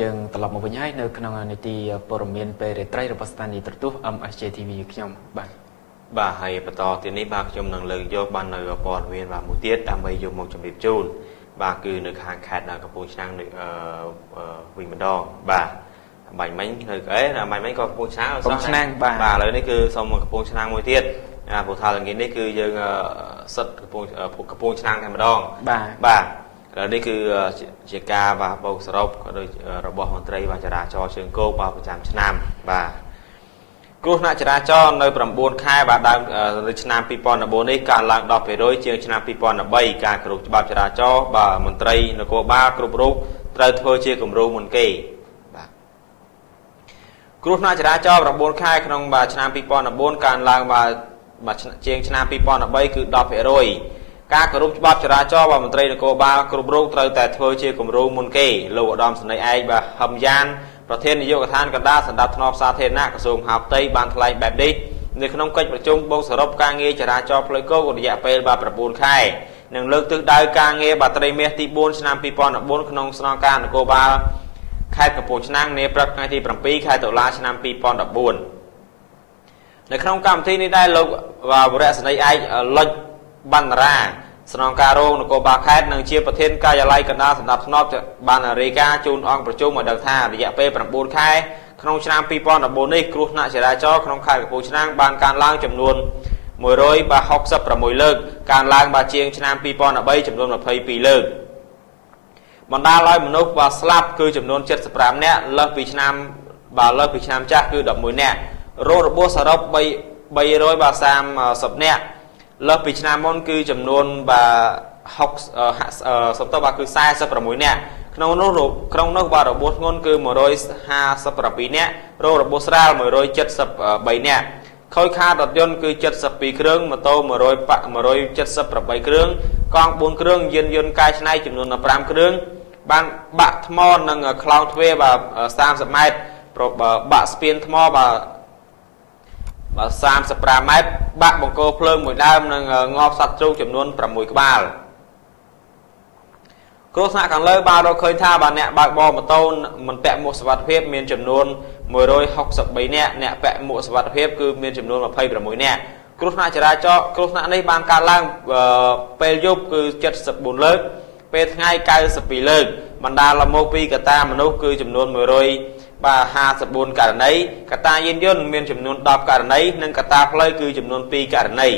យើងត្រឡប់មកវិញហើយនៅក្នុងនីតិព័ត៌មានពេលរាត្រីរបស់ស្ថានីយ៍ទូរទស្សន៍ MSJ TV ខ្ញុំបាទហើយបន្តទៀតនេះបាទខ្ញុំនឹងលើកយកបាននៅព័ត៌មានមួយទៀតដើម្បីយកមកជម្រាបជូនបាទគឺនៅខាងខេត្តកំពង់ឆ្នាំងវិញម្ដងបាទបាញ់មិញនៅអេបាញ់មិញក៏កំពង់ឆ្នាំងបាទឥឡូវនេះគឺសូមកំពង់ឆ្នាំងមួយទៀតព្រោះថាល្ងាចនេះគឺយើងសិតកំពង់ឆ្នាំងតែម្ដងបាទនេះគឺជាការបាទបូកសរុបក៏ដូចរបស់មន្ត្រីចរាចរណ៍ជើងគោកបាទប្រចាំឆ្នាំបាទគ្រោះថ្នាក់ចរាចរណ៍នៅ9ខែបាទដើមឆ្នាំ2014នេះកើនឡើង 10% ជាងឆ្នាំ2013ការគោរពច្បាប់ចរាចរណ៍បាទមន្ត្រីនគរបាលគ្រប់រូបត្រូវធ្វើជាគំរូមុនគេបាទគ្រោះថ្នាក់ចរាចរណ៍9ខែក្នុងបាទឆ្នាំ2014កើនឡើងបាទជាងឆ្នាំ2013គឺ 10% ការគោរពច្បាប់ចរាចរណ៍របស់មន្ត្រីនគរបាលគ្រប់រូបត្រូវតែធ្វើជាគំរូមុនគេលោកឧត្តមសេនីយ៍ឯកបាទហឹមយ៉ានប្រធាននាយកដ្ឋានកណ្ដាលសម្ដាប់ធ្នាប់សាធារណៈក្រសួងមហាផ្ទៃបានថ្លែងបែបនេះនៅក្នុងកិច្ចប្រជុំបូកសរុបការងារចរាចរណ៍ផ្លូវគោករយៈពេលបាទ9ខែនិងលើកទិសដៅការងារបាទត្រីមាសទី4ឆ្នាំ2014ក្នុងស្នងការនគរបាលខេត្តកំពង់ឆ្នាំងនាព្រឹកថ្ងៃទី7ខែតុលាឆ្នាំ2014នៅក្នុងកម្មវិធីនេះដែរលោកវរៈសេនីយ៍ឯកលុចបណ្ណារាស្នងការរងនគរបាលខេត្តនិងជាប្រធានការិយាល័យកណ្ដាលសម្ដាប់ធ្នាប់បានរាយការណ៍ជូនអង្គប្រជុំឲ្យដឹងថារយៈពេល9ខែក្នុងឆ្នាំ2014នេះគ្រោះថ្នាក់ចរាចរណ៍ក្នុងខេត្តកំពង់ឆ្នាំងបានកើនឡើងចំនួន166លើកកើនឡើងបាទជាងឆ្នាំ2013ចំនួន22លើកបណ្ដាលឲ្យមនុស្សបាទស្លាប់គឺចំនួន75នាក់លើសពីឆ្នាំចាស់គឺ11នាក់រងរបួសសរុប330នាក់លើសពីឆ្នាំមុនគឺចំនួនបាទ60គឺ46នាក់ក្នុងនោះបាទរបួសធ្ងន់គឺ157នាក់រងរបួសស្រាល173នាក់ខូចខាតរថយន្តគឺ72គ្រឿងម៉ូតូ178គ្រឿងកង់4គ្រឿងយានយន្តកែច្នៃចំនួន15គ្រឿងបានបាក់ថ្មនិងខ្លោងទ្វារបាទ30ម៉ែត្របាក់ស្ពានថ្មបាទ35ម៉ែត្របាក់បង្គោលភ្លើងមួយដើមនិងងាប់សត្វជ្រូកចំនួន6ក្បាលគ្រោះថ្នាក់ខាងលើបានរកឃើញថាបាទអ្នកបើកបរម៉ូតូមិនពាក់មួកសុវត្ថិភាពមានចំនួន163នាក់អ្នកពាក់មួកសុវត្ថិភាពគឺមានចំនួន26នាក់គ្រោះថ្នាក់ចរាចរណ៍គ្រោះថ្នាក់នេះបានកើតឡើងពេលយប់គឺ74លើកពេលថ្ងៃ92លើកបណ្ដាលមកពីកត្តាមនុស្សគឺចំនួន54ករណីកត្តាយានយន្តមានចំនួន10ករណីនិងកត្តាផ្លូវគឺចំនួន2ករណី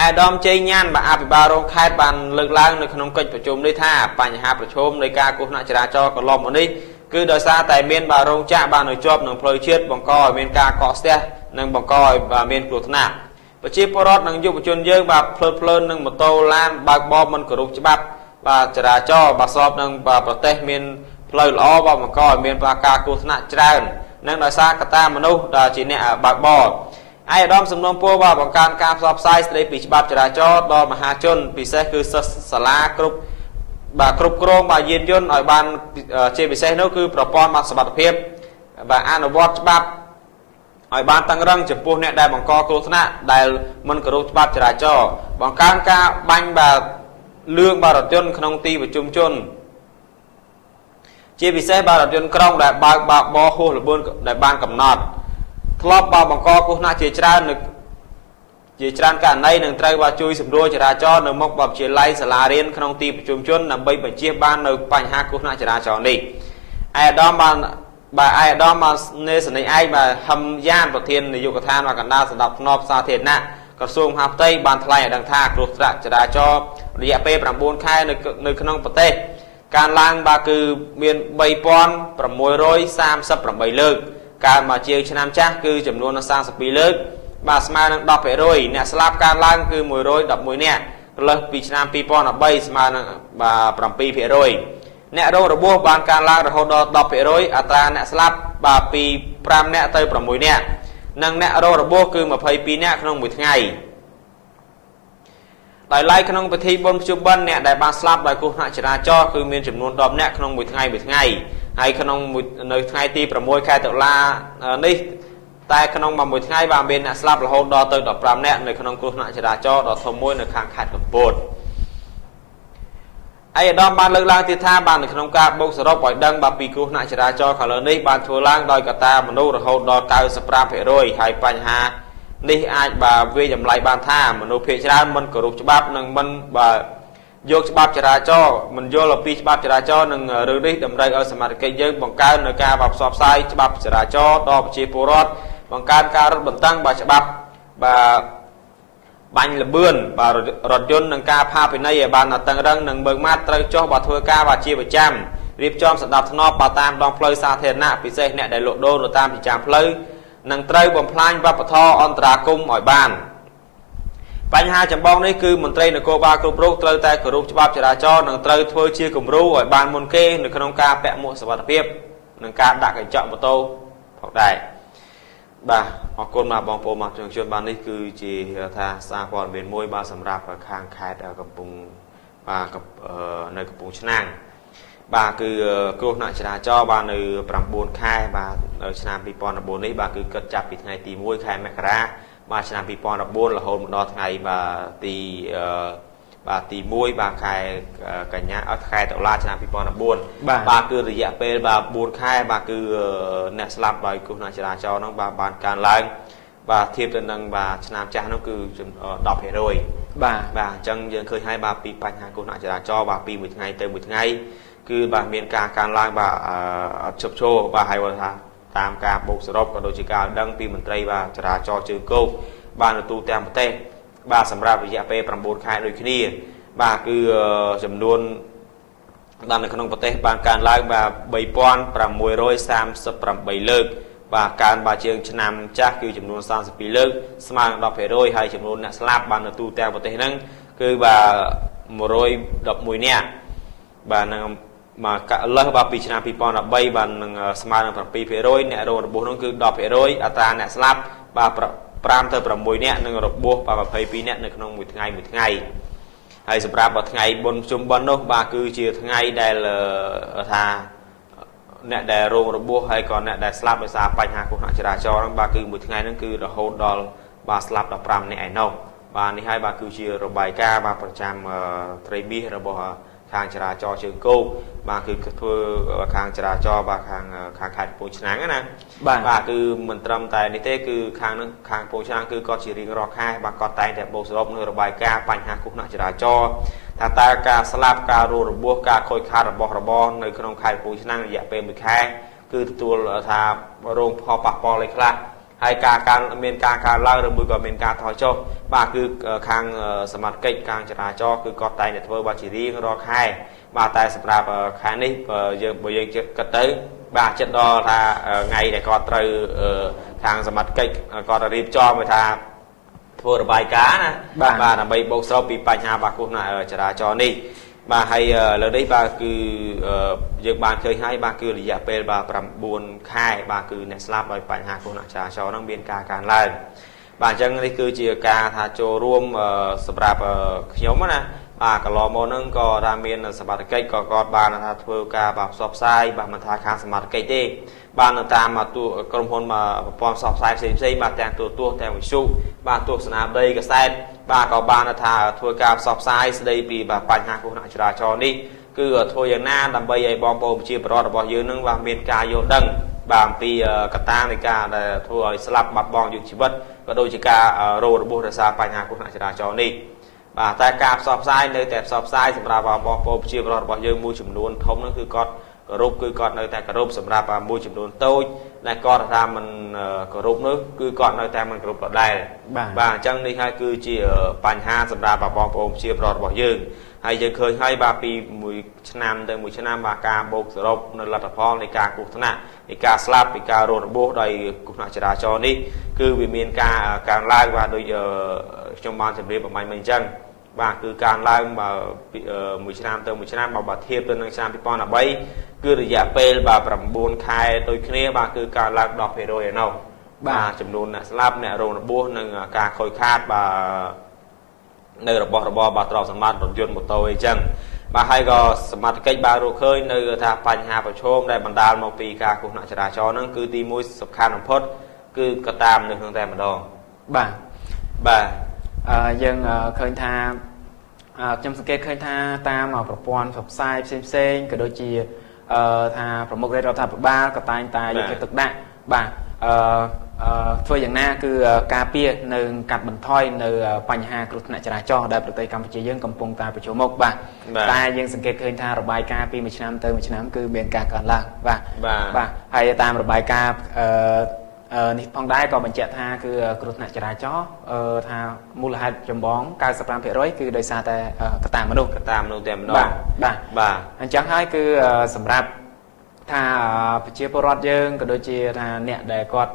អាដាមជ័យញ៉ានអភិបាលរងខេត្តបានលើកឡើងនៅក្នុងកិច្ចប្រជុំនេះថាបញ្ហាប្រឈមនៃការគ្រោះថ្នាក់ចរាចរណ៍កន្លងមកនេះគឺដោយសារតែមានរោងចក្របាននៅជាប់នឹងផ្លូវជាតិបង្កឲ្យមានការកកស្ទះនិងបង្កឲ្យមានគ្រោះថ្នាក់ប្រជាពលរដ្ឋនិងយុវជនយើងបាទភ្លើននឹងម៉ូតូឡានបើកបរមិនគោរពច្បាប់បាទចរាចរណ៍បាទស្របនឹងប្រទេសមានផ្លូវល្អបាទបង្កឲ្យមានការគ្រោះថ្នាក់ច្រើននិងដោយសារកត្តាមនុស្សដែលជាអ្នកបើកបរឯកឧត្តមសំណុំពរបាទបង្កើនការផ្សព្វផ្សាយស្ដីពីច្បាប់ចរាចរណ៍ដល់មហាជនពិសេសគឺសិស្សសាលាគ្រប់គ្រងបាទយានយន្តឲ្យបានជាពិសេសនោះគឺប្រព័ន្ធសុវត្ថិភាពបាទអនុវត្តច្បាប់ឲ្យបានតឹងរឹងចំពោះអ្នកដែលបង្កគ្រោះថ្នាក់ដែលមិនគោរពច្បាប់ចរាចរណ៍បង្កើនការបាញ់បាទលឿងបាទរថយន្តក្នុងទីប្រជុំជនជាពិសេសបាទរថយន្តក្រុងដែលបើកបរហួសល្បឿនដែលបានកំណត់ធ្លាប់បាទបង្កគ្រោះថ្នាក់ជាច្រើនករណីនឹងត្រូវបាទជួយសម្រួលចរាចរណ៍នៅមុខវិទ្យាល័យសាលារៀនក្នុងទីប្រជុំជនដើម្បីបញ្ជៀសបាននៅបញ្ហាគ្រោះថ្នាក់ចរាចរណ៍នេះឯកឧត្តមបាននេសនីឯកបាទហឹមយ៉ានប្រធាននាយកដ្ឋានកណ្ដាលសម្ដាប់ធ្នាប់សាធារណៈក្រសួងមហាផ្ទៃបានថ្លែងឲ្យដឹងថាគ្រោះថ្នាក់ចរាចរណ៍រយៈពេល9ខែនៅក្នុងប្រទេសការឡើងបាទគឺមាន3638លើកកើនមកជាងឆ្នាំចាស់គឺចំនួន32លើកបាទស្មើនឹង 10% អ្នកស្លាប់កើនឡើងគឺ111នាក់លើសពីឆ្នាំ2013ស្មើនឹង7% អ្នករងរបួសបានកើនឡើងរហូតដល់ 10% អត្រាអ្នកស្លាប់បាទពី5នាក់ទៅ6នាក់និងអ្នករងរបួសគឺ22នាក់ក្នុងមួយថ្ងៃដោយឡែកក្នុងពិធីបុណ្យភ្ជុំបិណ្ឌអ្នកដែលបានស្លាប់ដោយគ្រោះថ្នាក់ចរាចរណ៍គឺមានចំនួន10នាក់ក្នុងមួយថ្ងៃហើយក្នុងនៅថ្ងៃទី6ខែតុលានេះតែក្នុងមួយថ្ងៃបានមានអ្នកស្លាប់រហូតដល់ទៅ15នាក់នៅក្នុងគ្រោះថ្នាក់ចរាចរណ៍ដ៏ធំមួយនៅខាងខេត្តកំពតឯ ai đó ban lực lang tiệt tha ban được trong ca bốc sờ róc bỏi đăng bà pi cú nại chả cho khả lớn đi ban thua lang đòi cả ta mà nô rồi hậu đòi cao sập ram phải rồi hai pan ha đi ai bà về nhầm lại ban tha mà nô phía ra mình cổ rục bắp nâng mình bà vô bắp chả cho mình vô là pi bắp chả cho nâng rừng đi đầm đây ở sầm mặt cây dương bằng cao nơi ca bắp sọp sai bắp chả cho đo chi pô rót bằng ca rất bẩn tăng bà chả bắp bà bánh là bươn và rọt dôn nâng ca pha phía này bàn là tầng răng nâng bừng mát tới cho bà thua ca và chia bởi trăm riêng cho sẵn đọc nó bà tam đong plơi xa thế nạ vì xe nẹ đại lộ đô rồi tam thì chạm plơi nâng trây bầm planh và bà tho on trà cung mọi bàn bánh hai chấm bông đấy cứ mình trây nâng cô ba cô rút trây tay của rút cho bạp cho nâng trây thua chia cùng rú ở bàn môn kê nâng không ca vẹ muộn sở vật tiếp nâng ca đã cảnh chọn một tô hoặc đài bà hoặc con mà bong phố mặt trường chuyên ban đấy cứ chỉ tha xa còn bên môi ba sầm rạp và khang khai ở cầm bùng và cầm nơi cầm bùng nang bà cứ cô nãy trả cho bà nơi làm buồn khai bà ở Nam Pipon là buồn đấy bà cứ cất chặt vì ngày tì môi khai mẹ ra bà Nam Pipon là buồn là hôm đó ngày bà tì môi bà khai cả nhà ở khai tạo la Nam Pipon là buồn bà cứ rồi dạ pe bà buồn khai bà cứ nẹt slap bài cô nãy trả cho nó bà bàn can lang bà thiệp lên năng bà Nam cha nó cứ đọc hết rồi bà chẳng giờ khơi hai bà pi bánh hai cô nãy trả cho bà pi 1 ngày tới 1 ngày cứ bà miền ca can lang bà chụp show bà hay bà tam ca bốc srop có đôi chỉ cao đăng pi mình tây bà trả cho chữ câu bà là tu tem một tên bà sắm ra với dạ pe 9 khai đôi khi bà cứ chấm luôn đang ở trongประเทศ bàn can lang bà 3,637 លើក và can bà trường năm chắc cứ chấm luôn 32 លើក smart 10% hay chấm luôn nè slap bàn là tu tem một tên nâng cứ bà 111 nè bà nâng mà cả lớp bà pi năm Pipon là 3 bàn smart 7% nè rồi 4 nó cứ 10% ata nè slap bà 5 tới 6 nè nâng rồi 4 bà 22 nèនៅក្នុងមួយថ្ងៃ ហើយសម្រាប់ថ្ងៃបុណ្យជុំបិណ្ឌនោះបាទគឺជាថ្ងៃដែលថាអ្នកដែលរងរបួសហើយក៏អ្នកដែលស្លាប់ដោយសារបញ្ហាគ្រោះថ្នាក់ចរាចរណ៍ហ្នឹងបាទគឺមួយថ្ងៃហ្នឹងគឺរហូតដល់បាទស្លាប់15នាក់ឯណោះបាទនេះហើយបាទគឺជារបាយការណ៍បាទប្រចាំត្រីមាសរបស់ខាងចរាចរណ៍ជើងគោកបាទគឺធ្វើខាងចរាចរណ៍បាទខាងខេត្តពោធិ៍ឆ្នាំងណាបាទគឺមិនត្រឹមតែនេះទេគឺខាងហ្នឹងខាងពោធិ៍ឆ្នាំងគឺគាត់ជារៀងរាល់ខែបាទគាត់តែងតែបូកសរុបនៅរបាយការណ៍បញ្ហាគ្រោះថ្នាក់ចរាចរណ៍ថាតើការស្លាប់ការរងរបួសការខូចខាតរបស់របរនៅក្នុងខេត្តពោធិ៍ឆ្នាំងរយៈពេល1ខែគឺទទួលថារងផលប៉ះពាល់អីខ្លះហើយការមានការកើនឡើងឬមួយក៏មានការថយចុះបាទគឺខាងសមត្ថកិច្ចខាងចរាចរណ៍គឺគាត់តែងតែធ្វើបាទជារៀងរាល់ខែបាទតែសម្រាប់ខែនេះយើងបើយើងគិតទៅបាទចិត្តដល់ថាថ្ងៃដែលគាត់ត្រូវខាងសមត្ថកិច្ចគាត់រៀបចំឲ្យថាធ្វើរបាយការណ៍ណាបាទដើម្បីបូកសរុបពីបញ្ហាបាទគ្រោះថ្នាក់ចរាចរណ៍នេះបាទហើយលើនេះបាទគឺយើងបានឃើញហើយបាទគឺរយៈពេលបាទ9ខែបាទគឺអ្នកស្លាប់ដោយបញ្ហាគ្រោះថ្នាក់ចរាចរណ៍ហ្នឹងមានការកើនឡើងបាទអញ្ចឹងនេះគឺជាការថាចូលរួមសម្រាប់ខ្ញុំណាបាទកន្លងមកហ្នឹងក៏ថាមានសមត្ថកិច្ចក៏គាត់បានថាធ្វើការបាទផ្សព្វផ្សាយបាទមិនថាខាងសមត្ថកិច្ចទេបាននៅតាមក្រុមហ៊ុនប្រព័ន្ធផ្សព្វផ្សាយផ្សេងៗបាទទាំងទូរទស្សន៍ទាំងវិទ្យុបាទទស្សនាវដ្តីកាសែតបាទក៏បានថាធ្វើការផ្សព្វផ្សាយស្ដីពីបាទបញ្ហាគ្រោះថ្នាក់ចរាចរណ៍នេះគឺធ្វើយ៉ាងណាដើម្បីឲ្យបងប្អូនប្រជាពលរដ្ឋរបស់យើងនឹងបាទមានការយល់ដឹងបាទអំពីកត្តានៃការដែលធ្វើឲ្យស្លាប់បាត់បង់ជីវិតក៏ដូចជាការរងរបួសដោយសារបញ្ហាគ្រោះថ្នាក់ចរាចរណ៍នេះបាទតែការផ្សព្វផ្សាយនៅតែផ្សព្វផ្សាយសម្រាប់បងប្អូនប្រជាពលរដ្ឋរបស់យើងមួយចំនួនធំនោះគឺគាត់គោរពគឺគាត់នៅតែគោរពសម្រាប់មួយចំនួនតូចដែលគាត់ថាមិនគោរពនោះគឺគាត់នៅតែមិនគោរពដដែលបាទអញ្ចឹងនេះហើយគឺជាបញ្ហាសម្រាប់បងប្អូនប្រជាពលរដ្ឋរបស់យើងហើយយើងឃើញហើយបាទពីមួយឆ្នាំទៅមួយឆ្នាំបាទការបូកសរុបនៅលទ្ធផលនៃការគ្រោះថ្នាក់នៃការស្លាប់ពីការរងរបួសដោយគ្រោះថ្នាក់ចរាចរណ៍នេះគឺវាមានការកើនឡើងបាទដូចខ្ញុំបានជម្រាបបំបញ្ញមិញអញ្ចឹងបាទគឺកើនឡើងមួយឆ្នាំទៅមួយឆ្នាំបើធៀបទៅនឹងឆ្នាំ2013គឺរយៈពេលបាទ9ខែដូចគ្នាបាទគឺកើនឡើង 10% ឯណោះបាទចំនួនអ្នកស្លាប់អ្នករងរបួសនិងការខូចខាតបាទនៅរបស់របរបាទទ្រព្យសម្បត្តិរថយន្តម៉ូតូអីចឹងបាទហើយក៏សមត្ថកិច្ចបានរកឃើញនៅថាបញ្ហាប្រឈមដែលបណ្ដាលមកពីការគ្រោះថ្នាក់ចរាចរណ៍ហ្នឹងគឺទី1សំខាន់បំផុតគឺកត្តាមនុស្សហ្នឹងតែម្ដងបាទយើងឃើញថា ខ្ញុំសង្កេតឃើញថាតាមប្រព័ន្ធផ្សព្វផ្សាយផ្សេងៗក៏ដូចជាថាប្រមុខរដ្ឋាភិបាលក៏តែងតែយកចិត្តទុកដាក់បាទធ្វើយ៉ាងណាគឺការពារនៅកាត់បន្ថយនៅបញ្ហាគ្រោះថ្នាក់ចរាចរណ៍ដែលប្រទេសកម្ពុជាយើងកំពុងតែប្រឈមមុខបាទតែយើងសង្កេតឃើញថារបាយការណ៍ពីមួយឆ្នាំទៅមួយឆ្នាំគឺមានការកើនឡើងបាទហើយតាមរបាយការណ៍នេះផងដែរក៏បញ្ជាក់ថាគឺគ្រោះថ្នាក់ចរាចរណ៍ថាមូលហេតុចម្បង 95% គឺដោយសារតែកត្តាមនុស្សតែម្ដងបាទអញ្ចឹងហើយគឺសម្រាប់ថាប្រជាពលរដ្ឋយើងក៏ដូចជាថាអ្នកដែលគាត់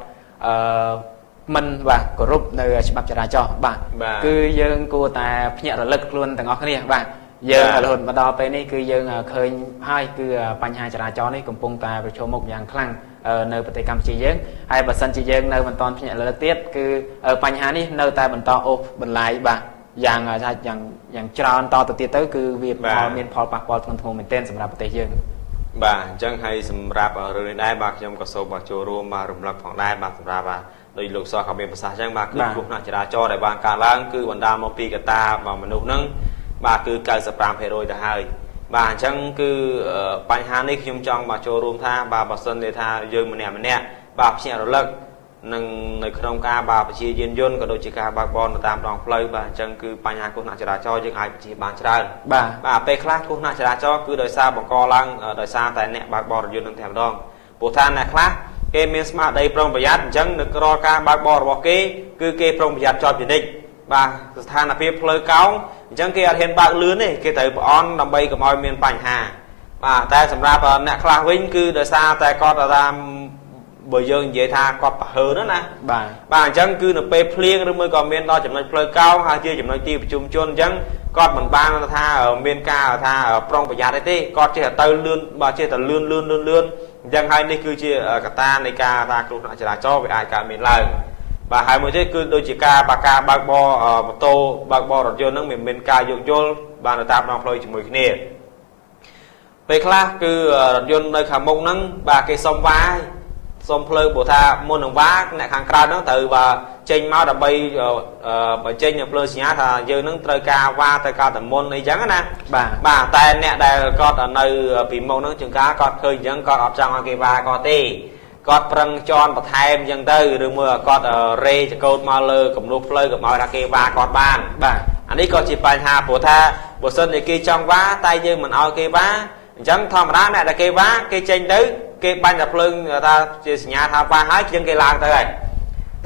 មិនបាទគោរពនៅច្បាប់ចរាចរណ៍បាទគឺយើងគួរតែភ្ញាក់រលឹកខ្លួនទាំងអស់គ្នាបាទយើងរហូតមកដល់ពេលនេះគឺយើងឃើញហើយគឺបញ្ហាចរាចរណ៍នេះកំពុងតែប្រឈមមុខយ៉ាងខ្លាំងនៅប្រទេសកម្ពុជាយើងហើយបើសិនជាយើងនៅមិនទាន់ភ្ញាក់រលឹកទៀតគឺបញ្ហានេះនៅតែបន្តអូសបន្លាយបាទយ៉ាងច្រើនតទៅទៀតទៅគឺវាមានផលប៉ះពាល់ធ្ងន់ធ្ងរមែនទែនសម្រាប់ប្រទេសយើងបាទអញ្ចឹងហើយសម្រាប់រឿងនេះដែរបាទខ្ញុំក៏សូមបាទចូលរួមមករំលឹកផងដែរបាទសម្រាប់ដោយលោកសោះក៏មានប្រសាសន៍អញ្ចឹងបាទគឺគ្រោះថ្នាក់ចរាចរណ៍ដែលបានកើតឡើងគឺបណ្ដាលមកពីកត្តាមនុស្សហ្នឹងបាទគឺ 95% ទៅហើយបាទអញ្ចឹងគឺបញ្ហានេះខ្ញុំចង់បាទចូលរួមថាបាទបើសិនថាយើងម្នាក់បាទភ្ញាក់រលឹកនឹងនៅក្នុងការបាទប្រជាយានយន្តក៏ដូចជាការបើកបរនៅតាមដងផ្លូវបាទអញ្ចឹងគឺបញ្ហាគ្រោះថ្នាក់ចរាចរណ៍យើងអាចបញ្ជាបានច្រើនបាទពេលខ្លះគ្រោះថ្នាក់ចរាចរណ៍គឺដោយសារបង្កឡើងដោយសារតែអ្នកបើកបររថយន្តនឹងតែម្ដងព្រោះថាអ្នកខ្លះគេមានស្មារតីប្រុងប្រយ័ត្នអញ្ចឹងនៅក្រការបើកបររបស់គេគឺគេប្រុងប្រយ័ត្នចោលជានិច្ចបាទស្ថានភាពផ្លូវកោងអញ្ចឹងគេអត់ហ៊ានបើកលឿនទេគេត្រូវប្រអន់ដើម្បីកុំឲ្យមានបញ្ហាបាទតែសម្រាប់អ្នកខ្លះវិញគឺដោយសារតែគាត់តាមបើយើងនិយាយថាគាត់ប្រហើនណាបាទអញ្ចឹងគឺនៅពេលភ្លៀងឬមួយក៏មានដល់ចំណុចផ្លូវកោងហើយជាចំណុចទីប្រជុំជនអញ្ចឹងគាត់មិនបានថាមានការថាប្រុងប្រយ័ត្នទេគាត់ចេះតែទៅលឿនបាទចេះតែលឿនអញ្ចឹងហើយនេះគឺជាកត្តានៃការថាគ្រោះថ្នាក់ចរាចរណ៍វាអាចកើតមានឡើងបាទហើយមួយទៀតគឺដូចជាការបើកបរម៉ូតូបើកបររថយន្តហ្នឹងមានការយោគយល់បានទៅតាមដងផ្លូវជាមួយគ្នាពេលខ្លះគឺរថយន្តនៅខាងមុខហ្នឹងបាទគេសុំវាយសុំភ្លើងព្រោះថាមុននឹងវាអ្នកខាងក្រៅហ្នឹងត្រូវបាទចេញមកដើម្បីបញ្ចេញភ្លើងសញ្ញាថាយើងនឹងត្រូវការវាទៅកើតតែមុនអីចឹងណាបាទតែអ្នកដែលគាត់នៅពីមុខហ្នឹងជាងការគាត់ឃើញអញ្ចឹងគាត់អត់ចង់ឲ្យគេវាគាត់ទេគាត់ប្រឹងជន់បន្ថែមអញ្ចឹងទៅឬមួយគាត់រេចកោតមកលើគំនូសផ្លូវកុំឲ្យថាគេវាគាត់បានបាទអានេះក៏ជាបញ្ហាព្រោះថាបើសិនជាគេចង់វាតែយើងមិនឲ្យគេវាអញ្ចឹងធម្មតាអ្នកដែលគេវាគេចេញទៅគេបាញ់តែភ្លើងថាជាសញ្ញាថាវាហើយជាងគេឡើងទៅហើយ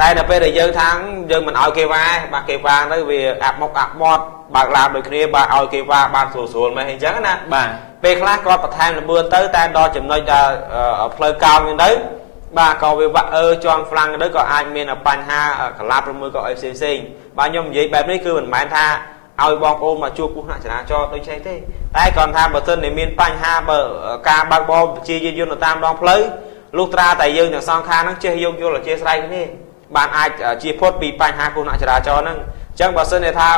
តែដល់ពេលដែលយើងថាយើងមិនឲ្យគេវាបាទគេវាទៅវាអាប់មុខអាប់មាត់បើកឡានដូចគ្នាបាទឲ្យគេវាបានស្រួលមែនអញ្ចឹងណាបាទពេលខ្លះគាត់បន្ថែមល្បឿនទៅតែដល់ចំណុចផ្លូវកោងហ្នឹងទៅបាទក៏វាវាក់ជាន់ហ្វ្លាំងទៅក៏អាចមានបញ្ហាកលាប់ឬមួយក៏អីផ្សេងបាទខ្ញុំនិយាយបែបនេះគឺមិនមែនថាឲ្យបងប្អូនមកជួបគ្រោះថ្នាក់ចរាចរណ៍ដូចនេះទេតែគាត់ថាបើសិនតែមានបញ្ហាបើការបើកបរប្រជាយានយន្តតាមដងផ្លូវលុះត្រាតែយើងទាំងសងខាងហ្នឹងចេះយោគយល់អធិស្ឋានគ្នាបានអាចជៀសផុតពីបញ្ហាគ្រោះថ្នាក់ចរាចរណ៍ហ្នឹងអញ្ចឹងបើសិនថា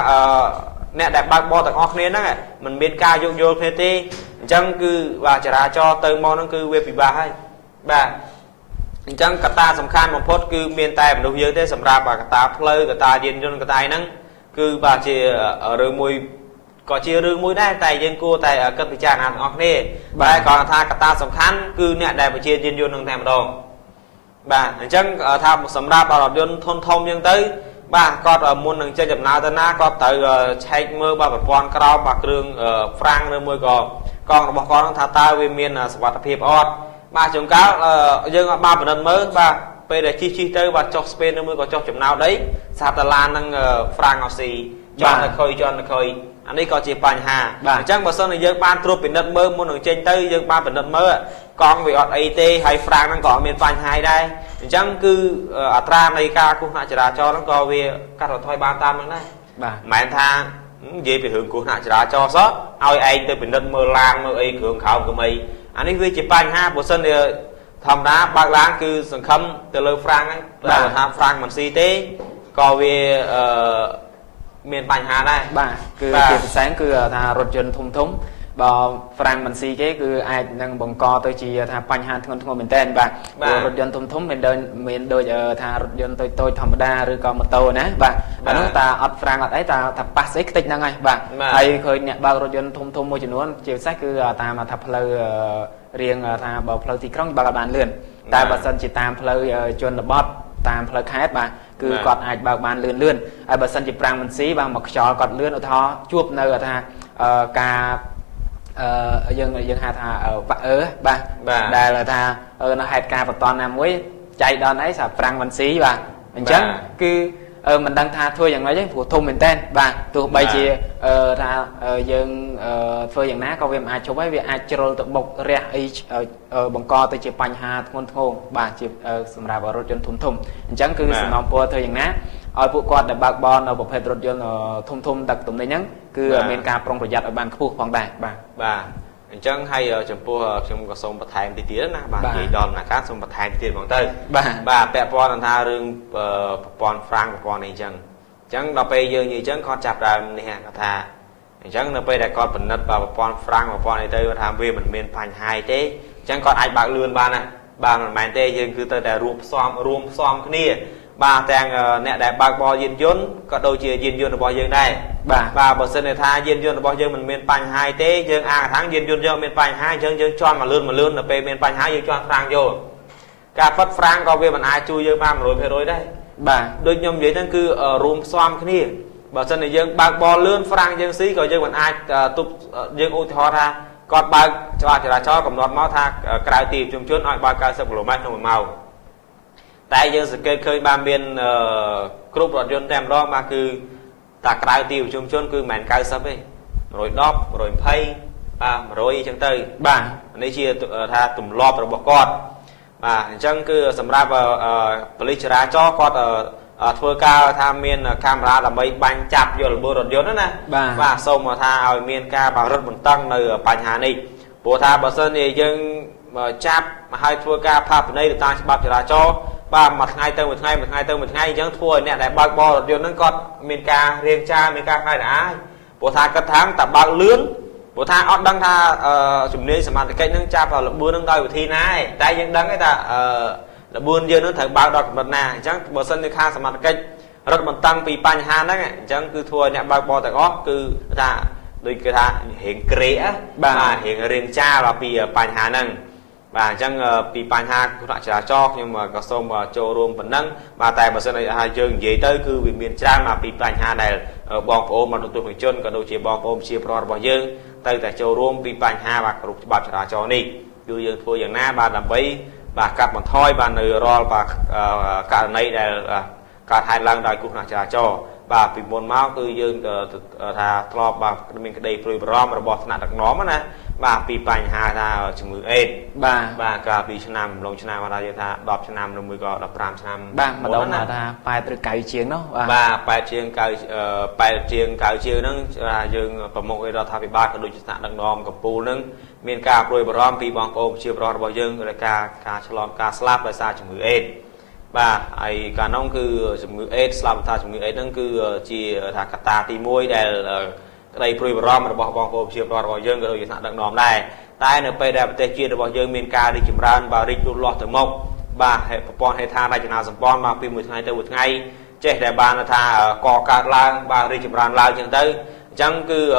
អ្នកដែលបើកបរទាំងអស់គ្នាហ្នឹងមិនមានការយោគយល់គ្នាទេអញ្ចឹងគឺបាទចរាចរណ៍ទៅមកហ្នឹងគឺវាពិបាកហើយបាទអញ្ចឹងកត្តាសំខាន់បំផុតគឺមានតែមនុស្សយើងទេសម្រាប់កត្តាផ្លូវកត្តាយានយន្តកត្តាហ្នឹងគឺបាទជារឿងមួយក៏ជារឿងមួយដែរតែយើងគួរតែគិតពិចារណាទាំងអស់គ្នាតែគាត់ថាកត្តាសំខាន់គឺអ្នកដែលបញ្ជាយានយន្តនឹងតែម្ដងបាទអញ្ចឹងថាសម្រាប់រថយន្តធុនធំអញ្ចឹងទៅបាទគាត់មុននឹងចេញដំណើរទៅណាគាត់ត្រូវឆែកមើលបាទប្រព័ន្ធក្រោមបាទគ្រឿងហ្វ្រាំងឬមួយក៏កង់របស់គាត់នឹងថាតើវាមានសុវត្ថិភាពអត់បាទជួនកាលយើងអត់បានពិនិត្យមើលបាទពេលដែលជិះទៅបាទចុះស្ពេនឬមួយក៏ចុះចំណោតអីស្រាប់តែឡាននឹងហ្វ្រាំងអស៊ីជន់ទៅខុយអានេះក៏ជាបញ្ហាអញ្ចឹងបើសិនជាយើងបានត្រួតពិនិត្យមើលមុននឹងចេញទៅយើងបានពិនិត្យមើលកង់វាអត់អីទេហើយហ្វ្រាំងហ្នឹងក៏អត់មានបញ្ហាដែរអញ្ចឹងគឺអត្រានៃការគ្រោះថ្នាក់ចរាចរណ៍ហ្នឹងក៏វាកាត់បន្ថយបានតាមហ្នឹងដែរបាទមិនមែនថានិយាយពីរឿងគ្រោះថ្នាក់ចរាចរណ៍សោះឲ្យឯងទៅពិនិត្យមើលឡានមើលអីគ្រឿងក្រោមក្មៃអានេះវាជាបញ្ហាបើសិនជាធម្មតាបើកឡានគឺសង្ឃឹមទៅលើហ្វ្រាំងហ្នឹងតែថាហ្វ្រាំងមិនស៊ីទេក៏វាមានបញ្ហាដែរបាទគឺជាពិសេសគឺថារថយន្តធំ Frank mình xí cái cứ ai năng bằng co tôi chỉ thà bánh hàng thôn mình tên và rốt dân thum mình đôi thà rốt dân tôi thầm đa rồi còn một tàu nè và nó ta ọt Frank ọt ấy ta pass ấy tích năng ngay và hay khơi nhẹ bao rốt dân thum môi trường nó chiều sách cứ ta mà thập lơ riêng thà bảo lơ thì không bao bàn lươn ta bảo sân chỉ tam lơ chôn là bot tam lơ khát và cứ còn ai bao bàn lươn ai bảo sân chỉ Frank mình xí và một trò còn lươn ở thọ chuột nơi thà ca dân hà thà ở ba đây là thà nó hai ca và toàn là muối chạy đòn ấy sạp Frank mình xí và mình chắc cứ mình đang thà thuaอย่างไรchứ phổ thông mình tên và tụi bây giờ thà dân thuaอย่างná có việc ai chụp ấy việc ai chơi tụi bọc rẻ bằng co tới chỉ bánh hà thôn bà chỉ sầm rạp ở rốt dân thùng mình chắc cứ sầm nòng po thuaอย่างná ở phụ quạt để bạc bon ở bộ phận rốt dân thùng đặc tụm đấy nhá cứ miền ca prongประหยัดở ban khu phòng đại bà chẳng hay chấm po trong cái sông bát thang tí tía na bà chỉ đòn là các sông bát thang tí tía bằng tây bà bẹ pon là tha rừng pon Frank pon này chẳng đọc bây giờ như chẳng con chạp ra nè tha chẳng nó bây đại con phần đất bà pon Frank và pon này tây và tham về mình miền thành hai thế chẳng còn ai bạc lươn bà nè bà mình màn tây nhưng cứ tây đại ruộng xóm cái này bà tàng nè đại bạc bò diên dốn có đôi chia diên dốn bò dương đây bà bờ sân này tha diên dốn bò dương mình miền Pành hai té dương a tháng diên dốn dương miền Pành hai dương cho mà lươn là pe miền Pành hai dương cho Frank vô cả phát Frank có về mình ai chui dương ba mà rồi phải rồi đấy bà đôi nhom vậy nên cứ rùm xoam cái này bờ sân này dương bạc bò lươn Frank dương xí rồi dương mình ai tụt dương ô thò ra còn bà cho chỉ là cho cầm nọt máu tha cài tìm chung chút nói ba ca sập lỗ mai trong màu tại dân sự khơi ba miền group rồi dân đem đó mà cứ ta cài tiêu chung chôn cứ màn cao sắp ấy rồi đóp rồi phay rồi chẳng tới bà này chia tha tụm lọp rồi bỏ con bà chẳng cứ sầm ra vào police ra cho con thưa cao tham miền camera là mấy bánh chạp vô là bơ rồi dân đó nè bà xong mà tha ở miền ca vào rất một tăng nơi ở Pành Hà này bộ tha bà sơn thì dân chạp mà hai thưa ca phạt đây ta bắp ra cho ba mặt ngay tới một ngày chẳng thua nè đại bạc bò rồi nó còn miền ca riêng cha miền ca khai đã bộ tha cất tháng tập bạc lươn bộ tha ót đăng tha chủng nên sản phẩm cái nó cha vào là buôn nó đòi của thi này tại dân đăng cái ta là buôn giờ nó thằng bạc đọt vật nè chẳng bộ sân thì khai sản phẩm cái rất một tăng vì Pành Hà đó chẳng cứ thua nè bạc bò tại ót cứ ta đôi cái ta hiện kẻ bà hiện riêng cha là vì Pành Hà nâng và chẳng bị Pành Hà cũng đã trả cho nhưng mà có xong mà cho rôm vẫn nâng mà tại mà sau này hai chương gì tới cứ vì miền trang mà bị Pành Hà này bong ôm mà tụi mình chân cả đôi chỉ bong ôm chia pro bao dương tới tại cho rôm bị Pành Hà và cũng bạc trả cho đi cứ dương thôiอย่างna bà làm bấy bà cặp bằng thoi bà nửa ro bà cả này là cả hai lần đại cũng đã trả cho bà bị môn máu cứ dương thà thọ bà mình cái đầy phơi rom rồi bỏ nặng đặc nóm á bà bị Pành Hà ra chừng mười ết bà cả bị chăn nằm lồng chăn nằm mà ra giờ ta đọp chăn nằm rồi mới có đọp ram chăn nằm bà mà đâu là ta phải từ cày chiếng đó bà phải chiếng cày chiếng nó dương và một cái đó thà bị ba cái đôi chăn nằm đặc nómกับปูนึงmiền cả rồi bờ rom bị bong ôm chia bờ bao dương rồi cả chalom cả slap rồi xa chừng mười ết bà ai cả nông cứ chừng mười ết slap thà chừng mười ết nó cứ chia thà cả ta tì môi để đây pruy brom mà bỏ bong ôm chia bờ bao dương rồi chăn đặc nóm này tại nơi bây giờ tây chia bao giờ miền ca đi chìm ran và đi du lọt từ mốc bà hệ pon hệ tha đại nào pon mà phim 1 ngày tới 1 ngày chế đại ban là tha cò cát lang bà đi chìm ran lao chẳng tới chẳng cứ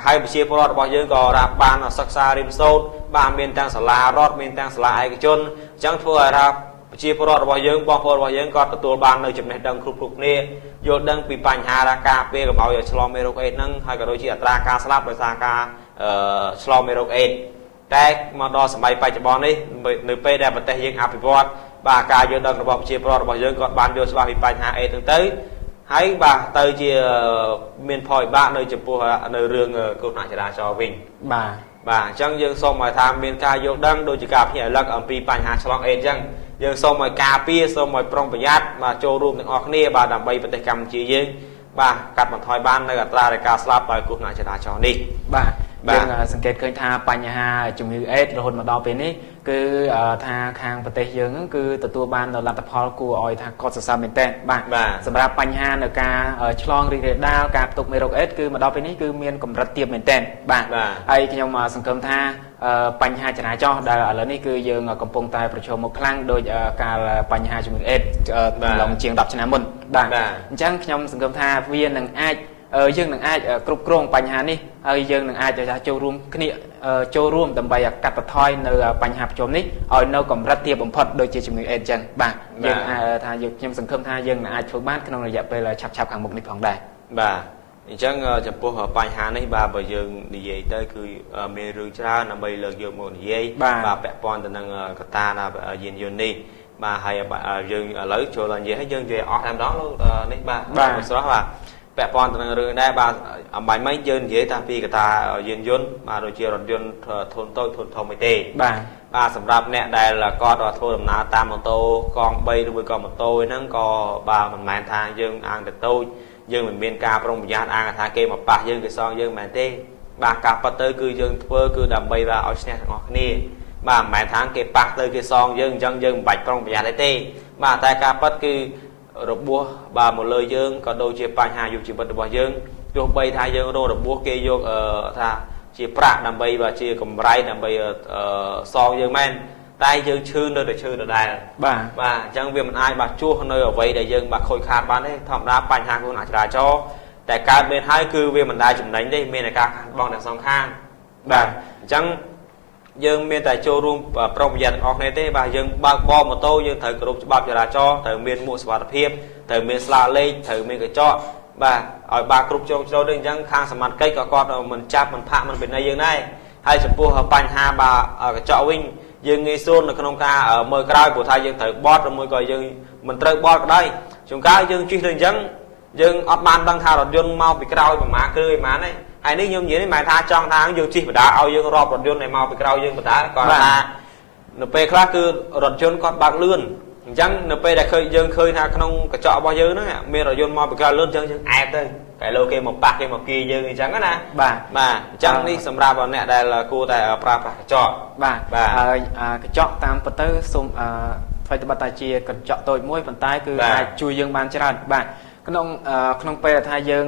hai chia bờ bao giờ có ra ban là sắc xa rim sốt bà miền tang sả la rót miền tang sả la ai cái chôn chẳng thua ra chia bờ bao giờ bong bao giờ cóตัวban nơi chìm này đang khúc khúc nè vô đang bị Pành Hà ra cà phêกับเอาอย่าชะลอเมโรเอทนั่งให้กับโดยที่อัตราการสลับโดยสารการชะลอเมโรเอทแต่มาดอสมัยปัจจุบันนี้ในปีได้ประเทศยังอภิวัตบาการยืนดังระบบเชียร์ระบบยืนก่อนบานโยสบามีปัญหาเอถึงtớiให้บาเตยเชียเมียนพอยบ้านในจุดปัวในเรื่องกฎหมายจราจรวิ่งบาจังยังส่งมาทำเมียนการยกดังโดยจิกาพี่ลักอัมพีปัญหาชะลอเอทจังยังส่งมาการพี่ส่งมาปรองประหยัดมาโจรวมถึงออกนี่บาดำใบปฏิกรรมจียิงบากัดมันถอยบ้านในอัตราในการสลับไปกฎหมายจราจรนี่យើងសង្កេតឃើញថាបញ្ហាជំងឺអេដរហូតមកដល់ពេលនេះ គឺថាខាងប្រទេសយើងហ្នឹងគឺទទួលបានលទ្ធផលគួរឲ្យថាកត់សរសើរមែនទែនបាទសម្រាប់បញ្ហានៅការឆ្លងរីករាលដាលការផ្ទុកមេរោគអេដគឺមកដល់ពេលនេះគឺមានកម្រិតទាបមែនទែនបាទហើយខ្ញុំសង្ឃឹមថាបញ្ហាចរាចរណ៍ដែលឥឡូវនេះគឺយើងកំពុងតែប្រឈមមុខខ្លាំងដោយការបញ្ហាជំងឺអេដក្នុងជាង10ឆ្នាំមុនបាទអញ្ចឹងខ្ញុំសង្ឃឹមថាវានឹងអាចយើងនឹងអាចគ្រប់គ្រងបញ្ហានេះហើយយើងនឹងអាចចូលរួមគ្នាចូលរួមដើម្បីកាត់បន្ថយនៅបញ្ហាប្រឈមនេះឲ្យនៅកម្រិតទាបបំផុតដូចជាជំងឺអេដអញ្ចឹងបាទយើងថាខ្ញុំសង្ឃឹមថាយើងនឹងអាចធ្វើបានក្នុងរយៈពេលឆាប់ៗខាងមុខនេះផងដែរបាទអញ្ចឹងចំពោះបញ្ហានេះបាទបើយើងនិយាយទៅគឺមានរឿងច្រើនដើម្បីលើកយកមកនិយាយបាទពាក់ព័ន្ធទៅនឹងកត្តាយានយន្តនេះបាទហើយយើងឥឡូវចូលដល់និយាយហើយយើងនិយាយអស់តែម្ដងលោកនេះបាទស្រស់បាទពាក់ព័ន្ធទៅនឹងរឿងដែរបាទអំបញ្ញមិញយើងនិយាយតាពីកត្តាយានយន្តបាទដូចជារថយន្តធុនតូចធុនធំអីទេបាទសម្រាប់អ្នកដែលគាត់ធ្វើដំណើរតាមម៉ូតូកង់3ឬមួយក៏ម៉ូតូហ្នឹងក៏បាទមិនមែនថាយើងអាងទៅតូចយើងមិនមានការប្រុងប្រយ័ត្នអាងថាគេមកប៉ះយើងគេសងយើងមិនមែនទេបាទការប៉ះទៅគឺយើងធ្វើគឺដើម្បីថាឲ្យឈ្នះទាំងអស់គ្នាបាទមិនមែនថាគេប៉ះទៅគេសងយើងអញ្ចឹងយើងមិនបាច់ប្រុងប្រយ័ត្នទេបាទតែការប៉ះគឺរបួសបាទមកលើយើងក៏ដូចជាបញ្ហាយុខជីវិតរបស់យើងទោះបីថាយើងរងរបួសគេយកថាជាប្រាក់ដើម្បីបាទជាកម្រៃដើម្បីសងយើងមែនតែយើងឈឺនៅតែឈឺដដែលបាទអញ្ចឹងវាមិនអាចបាទជួសនៅអ្វីដែលយើងបាទខូចខាតបានទេធម្មតាបញ្ហាគ្រោះថ្នាក់ចរាចរណ៍តែកើតមានហើយគឺវាមិនដែលចំណេញទេមានតែការខាតបង់ទាំងសងខាងបាទអញ្ចឹងយើងមានតែចូលរួមប្រុងប្រយ័ត្នទាំងអស់គ្នាទេបាទយើងបើកបរម៉ូតូយើងត្រូវគោរពច្បាប់ចរាចរណ៍ត្រូវមានមួកសុវត្ថិភាពត្រូវមានស្លាកលេខត្រូវមានកញ្ចក់បាទឲ្យបាទគ្រប់ជ្រុងជ្រោយដូចអញ្ចឹងខាងសមត្ថកិច្ចក៏គាត់មិនចាប់មិនផាកមិនពិន័យយើងដែរហើយចំពោះបញ្ហាបាទកញ្ចក់វិញយើងងាយស្រួលនៅក្នុងការមើលក្រោយព្រោះថាយើងត្រូវបត់ឬមួយក៏យើងមិនត្រូវបត់ក៏ដោយជួនកាលយើងជិះទៅអញ្ចឹងយើងអត់បានដឹងថារថយន្តមកពីក្រោយប្រមាណគ្រឿងឯប៉ុន្មានទេហើយនេះខ្ញុំនិយាយនេះមិនមែនថាចង់ថាយើងជិះបដាឲ្យយើងរាប់រថយន្តដែលមកពីក្រោយយើងបដាគាត់ថានៅពេលខ្លះគឺរថយន្តគាត់បើកលឿនអញ្ចឹងនៅពេលដែលយើងឃើញថាក្នុងកញ្ចក់របស់យើងហ្នឹងមានរថយន្តមកពីក្រោយលឿនអញ្ចឹងយើងអែបទៅតែលោកគេមកប៉ះគេមកគីយើងអញ្ចឹងណាបាទអញ្ចឹងនេះសម្រាប់អ្នកដែលគួរតែប្រើប្រាស់កញ្ចក់បាទហើយកញ្ចក់តាមពិតទៅសូមថ្មីត្បិតតែជាកញ្ចក់តូចមួយប៉ុន្តែគឺអាចជួយយើងបានច្រើនបាទក្នុងពេលថាយើង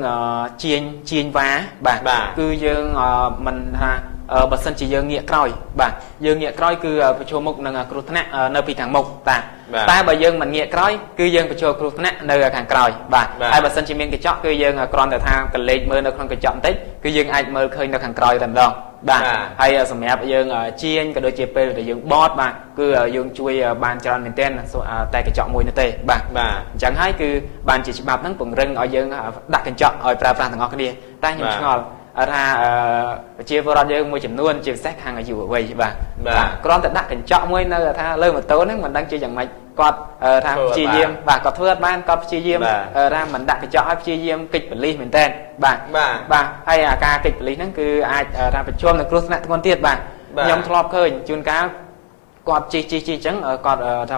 ជាងវ៉ាបាទគឺយើងមិនថាបើសិនជាយើងងាកក្រោយបាទយើងងាកក្រោយគឺប្រឈមមុខនឹងគ្រោះថ្នាក់នៅពីខាងមុខតែបើយើងមិនងាកក្រោយគឺយើងប្រឈមគ្រោះថ្នាក់នៅខាងក្រោយបាទហើយបើសិនជាមានកញ្ចក់គឺយើងគ្រាន់តែថាកលេចមើលនៅក្នុងកញ្ចក់បន្តិចគឺយើងអាចមើលឃើញនៅខាងក្រោយតែម្ដងបាទហើយសម្រាប់យើងជាងក៏ដូចជាពេលដែលយើងបត់បាទគឺយើងជួយបានច្រើនមែនទែនតែកញ្ចក់មួយនោះទេបាទអញ្ចឹងហើយគឺបានជាច្បាប់ហ្នឹងពង្រឹងឲ្យយើងដាក់កញ្ចក់ឲ្យប្រើប្រាស់ទាំងអស់គ្នាតែខ្ញុំឆ្ងល់ថាប្រជាពលរដ្ឋយើងមួយចំនួនជាពិសេសខាងអាយុវ័យបាទគ្រាន់តែដាក់កញ្ចក់មួយនៅថាលើម៉ូតូហ្នឹងមិនដឹងជាយ៉ាងម៉េចគាត់ថាព្យាយាមបាទគាត់ធ្វើអត់បានគាត់ព្យាយាមថាមិនដាក់កញ្ចក់ឲ្យព្យាយាមកិច្ចបលិសមែនតើបាទហើយអាការកិច្ចបលិសហ្នឹងគឺអាចថាប្រឈមនឹងគ្រោះថ្នាក់ធ្ងន់ទៀតបាទខ្ញុំធ្លាប់ឃើញជួនកាលគាត់ជិះអញ្ចឹងគាត់ថា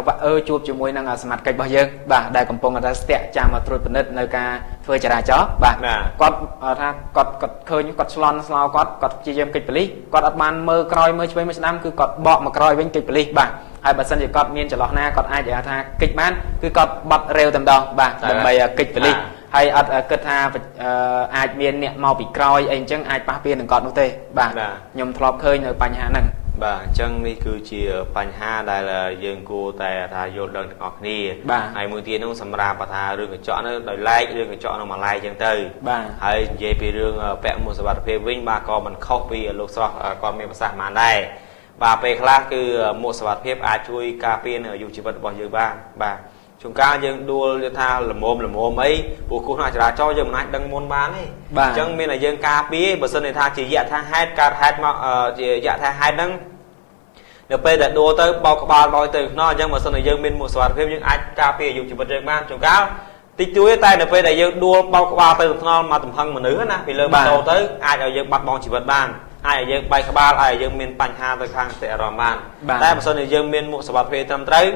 ជួបជាមួយនឹងសមាជិករបស់យើងបាទដែលកំពុងតែស្ទាក់ចាំត្រួតពិនិត្យនៅការធ្វើចរាចរណ៍បាទគាត់ថាគាត់ឃើញគាត់ឆ្លន់ស្លោគាត់ព្យាយាមកិច្ចប៉ូលីសគាត់អត់បានមើលក្រោយមើលឆ្វេងមើលស្ដាំគឺគាត់បកមកក្រោយវិញកិច្ចប៉ូលីសបាទហើយបើសិនជាគាត់មានចន្លោះណាគាត់អាចថាកិច្ចបានគឺគាត់បត់រាវតែម្ដងបាទដើម្បីកិច្ចប៉ូលីសហើយអត់គិតថាអាចមានអ្នកមកពីក្រោយអីអញ្ចឹងអាចប៉ះពាល់នឹងគាត់នោះទេបាទខ្ញុំធ្លាប់ឃើញនៅបញ្ហាហ្នឹងបាទអញ្ចឹងនេះគឺជាបញ្ហាដែលយើងគួរតែថាយល់ដឹងទាំងអស់គ្នាហើយមួយទៀតនោះសម្រាប់ថារឿងកញ្ចក់នោះដោយឡែករឿងកញ្ចក់នោះមួយឡែកអញ្ចឹងទៅហើយនិយាយពីរឿងពាក់មួកសុវត្ថិភាពវិញបាទក៏មិនខុសពីលោកស្រស់គាត់មានប្រសាសន៍ប៉ុន្មានដែរបាទពេលខ្លះគឺមួកសុវត្ថិភាពអាចជួយការពារនៅអាយុជីវិតរបស់យើងបានបាទជួនកាលយើងដួលថាល្មមអីព្រោះគ្រោះថ្នាក់ចរាចរណ៍យើងមិនអាចដឹងមុនបានទេអញ្ចឹងមានតែយើងការពារបើសិនថាជាយថាហេតុកើតហេតុមកជាយថាហេតុហ្នឹងនៅពេលដែលដួលទៅបោកក្បាលដល់ទៅខ្នល់អញ្ចឹងបើសិនជាយើងមានមួកសុវត្ថិភាពយើងអាចការពារអាយុជីវិតយើងបានជួនកាលតិចតួចតែនៅពេលដែលយើងដួលបោកក្បាលទៅខ្នល់មកទំហឹងមនុស្សណាពីលើម៉ូតូទៅអាចឲ្យយើងបាត់បង់ជីវិតបានអាចឲ្យយើងបែកក្បាលឲ្យយើងមានបញ្ហាទៅខាងសតិអារម្មណ៍បានតែបើសិនជាយើងមានមួកសុវត្ថិភាពត្រឹមត្រូវ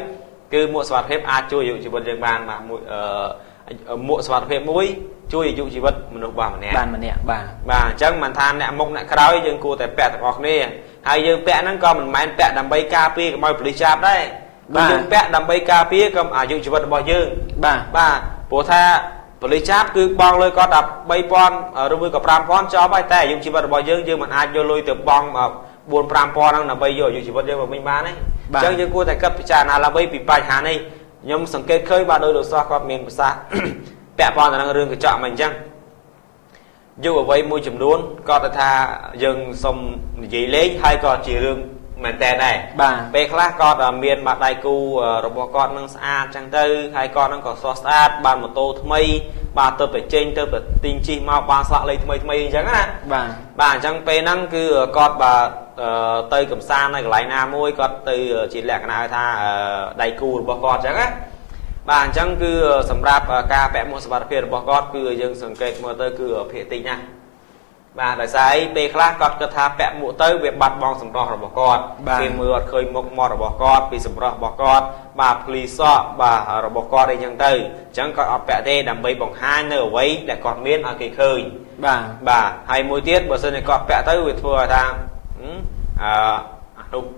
គឺមួកសុវត្ថិភាពអាចជួយអាយុជីវិតយើងបានបាទមួយមួកសុវត្ថិភាពមួយជួយអាយុជីវិតមនុស្សបានម្នាក់បាទអញ្ចឹងមិនថាអ្នកមុខអ្នកក្រោយយើងគួរតែពាក់ទាំងអស់គ្នា hay dương pẹ nó còn mình mang pẹ đầm bay ca pi cái môi police chap đấy dương pẹ đầm bay ca pi còn dùng chỉ vật bao dương ba bộ tha police chap cứ bong lôi có đập bay pon ở đối vớiกับpram pon cho bay tay dùng chỉ vật bao dương mình ai vô lôi từ bong buồn pram pon đang là bay vô dùng chỉ vật dương mà mình bán đấy chẳng như cô thầy cấp trà nào là bay bị bài hà này nhưng sẵn kết khơi ba đôi đồ xoa có miền xa pẹ pon là đang rương cái chợ mình chăng dù ở vậy môi trường luôn có thể tha dừng xong gì lấy hay còn chỉ rương màn tè này về khác con ở miền mặt đại cu robot con nâng xa chẳng tư hay con nó còn so sát bàn một tô mây bà tập phải trên tập tinh chi mau ba sọ lấy mây chẳng á bà chẳng pe năng cứ con bà tây cầm sa này lại nam môi con từ chỉ lẹ cái nào tha đại cu robot con chẳng á bà chẳng cứ sầm rạp ca vẽ một sản phẩm robot con cứ dừng sừng kẹt mà tới cứ ở phía tây nha bà đại sai pe khác con cứ tha vẽ một tới việc bắt bong sản phẩm robot con khi mưa khơi một mò robot con vì sản phẩm robot con bà police bà robot con đây chẳng tới chẳng còn vẽ đây đầm bay bằng hai nơi vậy để còn miên ở kỳ khơi bà hay mối tiết bữa sau này còn vẽ tới việc vừa thang đúng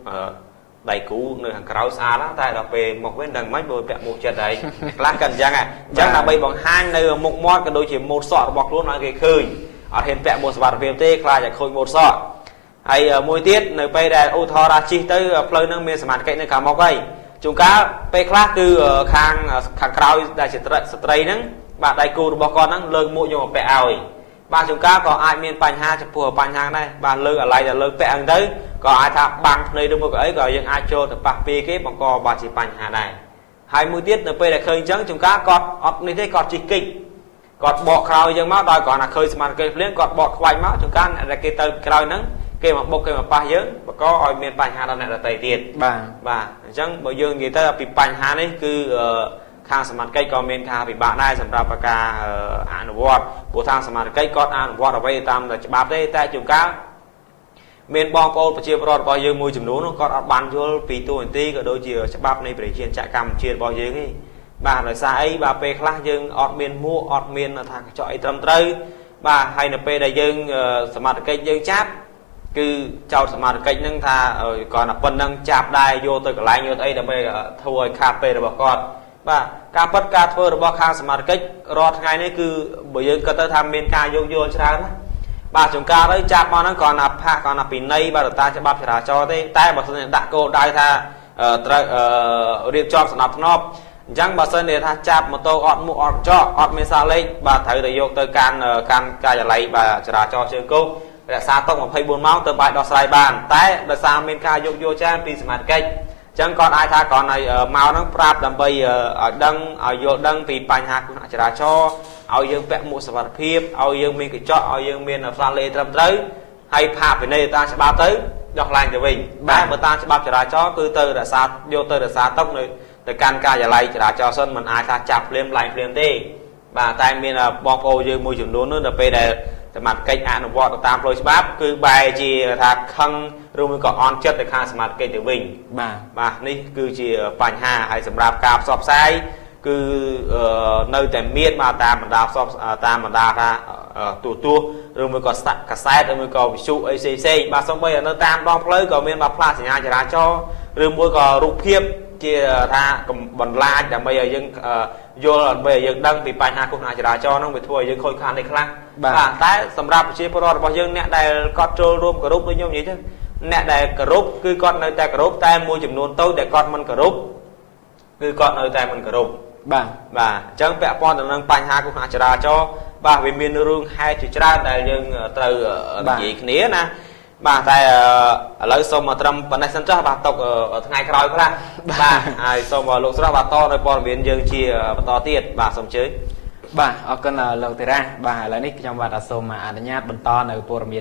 đầy cũ nơi hàng cáo xa đó tại đọc về một bên đằng mấy bồi vẹn một trận đấy lan cần chăng à chắc là bay bằng hai nơi một mót cái đôi chỉ một sọ bọc luôn nói cái khơi ở thêm vẹn một vạt viêm tê là chỉ khôi một sọ hay môi tiết nơi bay đè ô thò ra chi tới plei nâng miền sạt cạnh nơi cả mọc đây chúng cá bay khác từ khang cáo đại chỉ tây nắng bạn đại cù bọc con nắng lơ mũi vô vẹn ảo ba chúng cá có ai miền pành ha chụp phù pành hàng này ba lơ ở lại là lơ vẹn tới có ai thà bằng nơi đúng một ấy gọi những ai cho từ bạc pi cái bằng cò bà chỉ pành hà này hai mươi tiết nơi là khơi trắng chúng cá còn ọt như thế còn chỉ kinh còn bọ khao dân máu đòi còn là khơi mà cây liên còn bọ khoai máu chúng cá là cây tơ khao nắng cây mà bốc cây mà ba dớn và có ở miền pành hà này là tây tiền bà trắng bởi dương gì ta bị pành hà đấy cứ khang sầm mặt cây còn miền kha bị bạn này sầm ra bạc ca an vọt của thang sầm mặt cây còn an vọt ở đây tam là bạc đây tại chúng cá miền bong cô chia bọt bao nhiêu môi trường núi nó còn bàn cho vì tôi tí có đôi chiều sẽ bắp này phải chia chạy cầm chia bao nhiêu cái bà nói xa ấy bà pe khác dương ọt miền mua ọt miền là thằng chọi trầm trơi bà hay là pe đại dương smart cây dương cháp cứ chào smart cây nâng tha còn là phần nâng chạp đai vô từ cái lạnh như thế là bây thua cà phê là bà con bà cà phất cà phê là bà khang smart cây rót ngày này cứ bởi dương có tới tham miền ca vô cho đó bà chúng ta đấy chạp mà nó còn là pha còn là pin này bà được ta sẽ bắp trả cho thế tay bà sơn đã cô đai tha riêng cho sản phẩm nó chẳng bà sơn để tha chạp một tô ọt mua ọt cho ọt mình sao lấy bà thấy được vô tới can ca giờ lấy bà trả cho trường cô để xa tông một phây 4 máu từ bài đo sai bàn tay để sao mình ca vô trang pin smart cách chẳng còn ai tha còn này màu nó prap đầm bay ở đăng ở vô đăng thì bài hạt cũng trả cho ao dương vẽ một sản phẩm phim ao dương mình cái chọn ao dương miền là pha lê trầm tới hay phạt về đây ta sẽ báo tới đọc lành cho mình ba mà ta sẽ báo trả cho cứ từ đã sát vô từ đã sát tốc này từ can ca giờ lại trả cho sân mình ai ta chặt lên lành lên đi và tay miền là bong ô dương môi trường luôn nữa là về để mặt cây ăn vọt tam phôi bắp cứ bài chỉ là khăng rồi mới có on chất để khai smart cây từ mình bàនេះគឺជាបញ្ហាហើយសម្រាប់ការផ្សព្វផ្សាយគឺនៅតែមានមកតាមបណ្ដាផ្សព្វតាមបណ្ដាថាទូឬមួយក៏កាសែតឬមួយក៏វិទ្យុអីផ្សេងបាទសូម្បីនៅតាមដងផ្លូវក៏មានបាទផ្លាកសញ្ញាចរាចរណ៍ឬមួយក៏រូបភាពជាថាបន្លាចដើម្បីឲ្យយើងយល់ដើម្បីឲ្យយើងដឹងពីបញ្ហាគ្រោះថ្នាក់ចរាចរណ៍ហ្នឹងវាធ្វើឲ្យយើងខូចខាតនេះខ្លះបាទតែសម្រាប់ប្រជាពលរដ្ឋរបស់យើងអ្នកដែលគាត់ចូលរួមគោរពដូចខ្ញុំនិយាយទៅអ្នកដែលគោរពគឺគាត់នៅតែគោរពតែមួយចំនួនទៅដែលគាត់មិនគោរពគឺគាត់នៅតែមិនគោរពបាទអញ្ចឹងពាក់ព័ន្ធទៅនឹងបញ្ហាគ្រោះថ្នាក់ចរាចរណ៍បាទវាមានរឿងហេតុជាច្រើនដែលយើងត្រូវនិយាយគ្នាណាបាទតែឥឡូវសូមត្រឹមប៉ុណ្ណេះសិនចុះបាទຕົកថ្ងៃក្រោយខ្លះបាទហើយសូមលោកស្រស់បាទតនៅព័ត៌មានយើងជាបន្តទៀតបាទសូមអញ្ជើញបាទអរគុណលោកតារាបាទឥឡូវនេះខ្ញុំបាទសូមអនុញ្ញាតបន្តនៅព័ត៌មាន